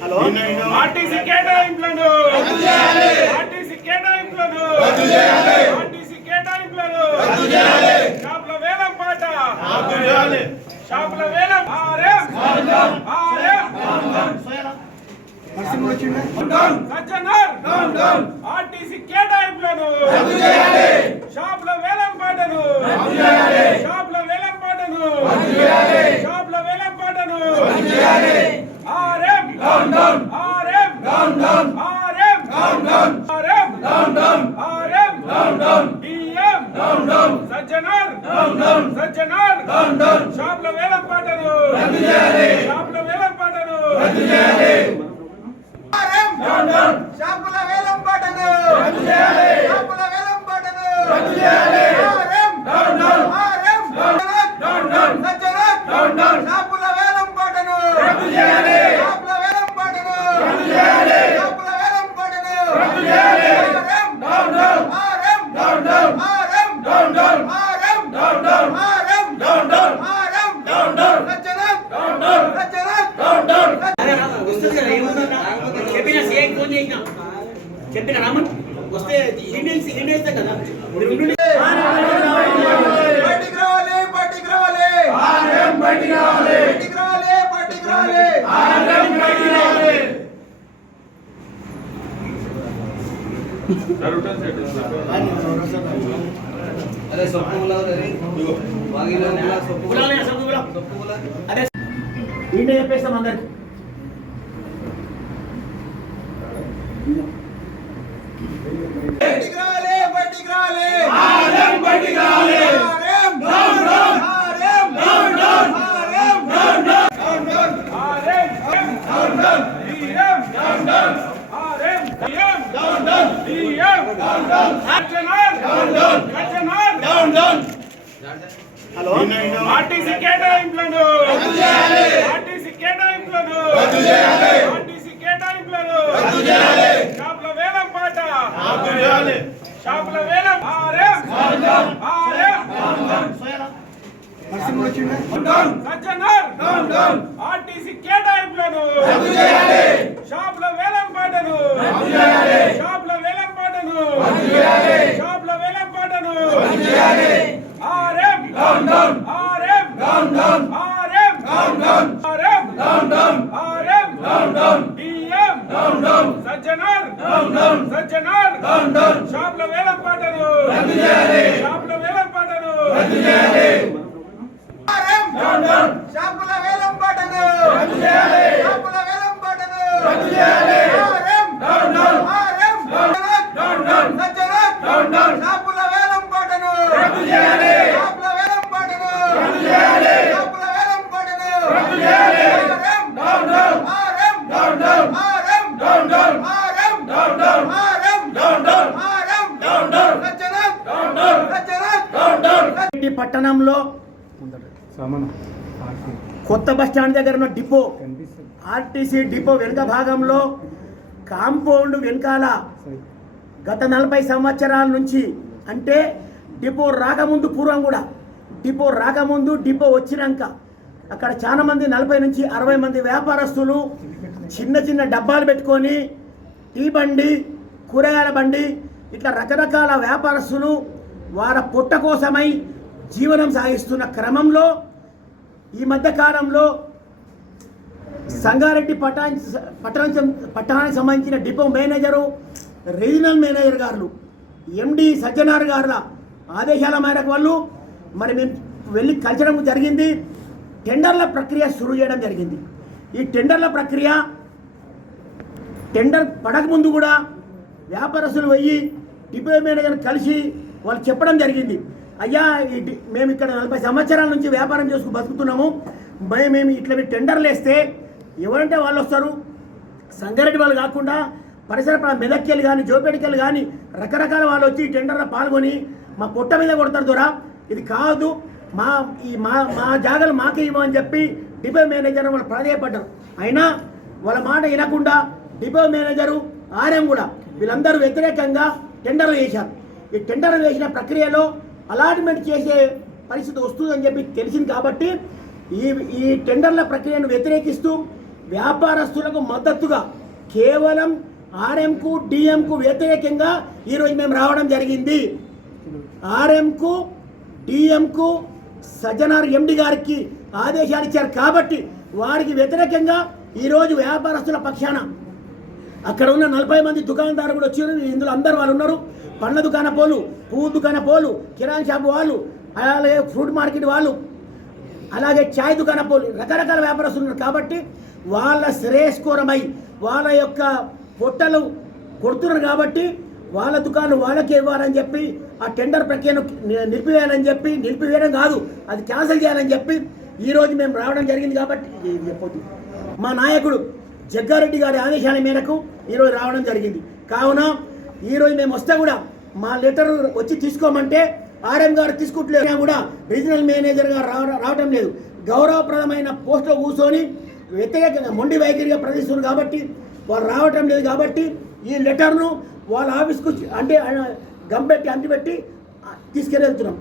Hello RTC కేటాయింపులను. RTC కేటాయింపులను RTC కేటాయింపులను షాపుల వేలం పాట. షాపుల వేలం. ఆర్ఎం ఆర్ఎం నరసింహ వచ్చిండే సజ్జనర్ ఆర్టీసీ కేటాయింపులను షాపుల వేలం పాటను షాపుల వేలం పాటను షాపుల వేలం పాటను RM RM RM RM RM DM Sajjanar షాపుల వేలం పాటను షాపుల వేలం పాటను షాపుల వేలం పాటను షాపుల వేలం పాటను ఆర్ఎం ఆర్ఎం సజ్జనార్ షాపుల వేలం పాటను షాపుల వేలం పాటను షాపుల వేలం పాటను RM RM RM RM RM Sajjanar Sajjanar వస్తుంది కదా ఏముందన్నా చెప్పిన సీఐకి ఫోన్ చేసిన చెప్పిన రామన్ వస్తే ఇండియన్స్ ఇండియన్స్ కదా మీరు ఉండండి. బయటికి రావాలి బయటికి రావాలి ఆర్ఎం బయటికి రావాలి బయటికి రావాలి బయటికి రావాలి ఆర్ఎం బయటికి రావాలి కులాలే అసలు కులం. అదే. ఈయన చెప్పేస్తాం అందరికి. బయటికి రావాలి బయటికి రావాలి ఆర్ఎం హలో ఆర్టీసీ కేటాయింపులను కేటాయింపులను. ఆర్టీసీ కేటాయింపులను. షాపుల వేలం. ఆర్టీసీ కేటాయింపులను. షాపుల వేలం పాటను. షాపుల వేలం పాటను. షాపుల వేలం పాటను. RM RM RM RM RM DM. Sajjanar. Sajjanar షాపుల వేలం పాటను షాపుల వేలం పాటను ఆర్ఎం షాపుల వేలం పాటను షాపుల వేలం పాటను ఆర్ఎం ఆర్ఎం సజ్జనార్ షాపుల వేలం పాటను షాపుల వేలం పాటను షాపుల వేలం పాటను RM RM RM RM RM Sajjanar Sajjanar ఈ పట్టణంలో కొత్త బస్ స్టాండ్ దగ్గర ఉన్న డిపో ఆర్టీసీ డిపో వెనుక భాగంలో కాంపౌండ్ వెనకాల గత నలభై సంవత్సరాల నుంచి అంటే డిపో రాకముందు పూర్వం కూడా డిపో రాకముందు డిపో వచ్చినాక అక్కడ చాలా మంది నలభై నుంచి అరవై మంది వ్యాపారస్తులు చిన్న చిన్న డబ్బాలు పెట్టుకొని టీ బండి కూరగాయల బండి ఇట్లా రకరకాల వ్యాపారస్తులు వారి పొట్ట కోసమై జీవనం సాగిస్తున్న క్రమంలో ఈ మధ్యకాలంలో సంగారెడ్డి పట్టణ పట్టణం పట్టణానికి సంబంధించిన డిపో మేనేజరు రీజనల్ మేనేజర్ గారు ఎండి సజ్జనార్ గారుల ఆదేశాల మేరకు వాళ్ళు మరి మేము వెళ్ళి కలిసడం జరిగింది. టెండర్ల ప్రక్రియ షురూ చేయడం జరిగింది. ఈ టెండర్ల ప్రక్రియ టెండర్ పడకముందు కూడా వ్యాపారస్తులు పోయి డిపో మేనేజర్ కలిసి వాళ్ళు చెప్పడం జరిగింది. అయ్యా మేము ఇక్కడ నలభై సంవత్సరాల నుంచి వ్యాపారం చేసుకుని బతుకుతున్నాము. భయం మేము ఇట్లా టెండర్లు వేస్తే ఎవరంటే వాళ్ళు వస్తారు? సంగారెడ్డి వాళ్ళు కాకుండా పరిసర ప్రా- కానీ జోపేటికెళ్ళు కానీ రకరకాల వాళ్ళు వచ్చి టెండర్లో పాల్గొని మా పొట్ట మీద కొడతారు దొరా. ఇది కాదు మా ఈ మా మా జాగాలు మాకే ఇవ్వమని చెప్పి డిపో మేనేజర్ వాళ్ళు ప్రాధాయపడ్డారు. అయినా వాళ్ళ మాట వినకుండా డిపో మేనేజరు ఆర్ఎం కూడా వీళ్ళందరూ వ్యతిరేకంగా టెండర్లు వేశారు. ఈ టెండర్లు వేసిన ప్రక్రియలో అలాట్మెంట్ చేసే పరిస్థితి వస్తుందని చెప్పి తెలిసింది కాబట్టి ఈ ఈ టెండర్ల ప్రక్రియను వ్యతిరేకిస్తూ వ్యాపారస్తులకు మద్దతుగా కేవలం ఆర్ఎంకు డిఎంకు వ్యతిరేకంగా ఈరోజు మేము రావడం జరిగింది. ఆర్ఎంకు డిఎంకు సజ్జనార్ ఎండి గారికి ఆదేశాలు ఇచ్చారు కాబట్టి వారికి వ్యతిరేకంగా ఈరోజు వ్యాపారస్తుల పక్షాన అక్కడ ఉన్న నలభై మంది దుకాణదారు కూడా వచ్చారు. ఇందులో అందరు వాళ్ళు ఉన్నారు. పండ్ల దుకాణ పోలు పువ్వు దుకాణ పోలు కిరాణా షాపు వాళ్ళు అలాగే ఫ్రూట్ మార్కెట్ వాళ్ళు అలాగే ఛాయ్ దుకాణ పోలు రకరకాల వ్యాపారస్తులు ఉన్నారు. కాబట్టి వాళ్ళ శ్రేయస్కోరమై వాళ్ళ యొక్క పొట్టలు కొడుతున్నారు కాబట్టి వాళ్ళ దుకాణం వాళ్ళకే ఇవ్వాలని చెప్పి ఆ టెండర్ ప్రక్రియను నిలిపివేయాలని చెప్పి నిలిపివేయడం కాదు అది క్యాన్సిల్ చేయాలని చెప్పి ఈరోజు మేము రావడం జరిగింది కాబట్టి చెప్పొద్దు మా నాయకుడు జగ్గారెడ్డి గారి ఆదేశాల మేరకు ఈరోజు రావడం జరిగింది. కావున ఈరోజు మేము వస్తే కూడా మా లెటర్ వచ్చి తీసుకోమంటే ఆర్ఎం గారు తీసుకుంటలేదు కూడా రీజనల్ మేనేజర్ గారు రావడం రావడం లేదు. గౌరవప్రదమైన పోస్టులో కూర్చొని వ్యతిరేకంగా మొండి వైఖరిగా ప్రదర్శిస్తున్నారు కాబట్టి వాళ్ళు రావటం లేదు కాబట్టి ఈ లెటర్ను వాళ్ళ ఆఫీస్కు అంటే గంపెట్టి అంటిపెట్టి తీసుకెళ్తున్నాం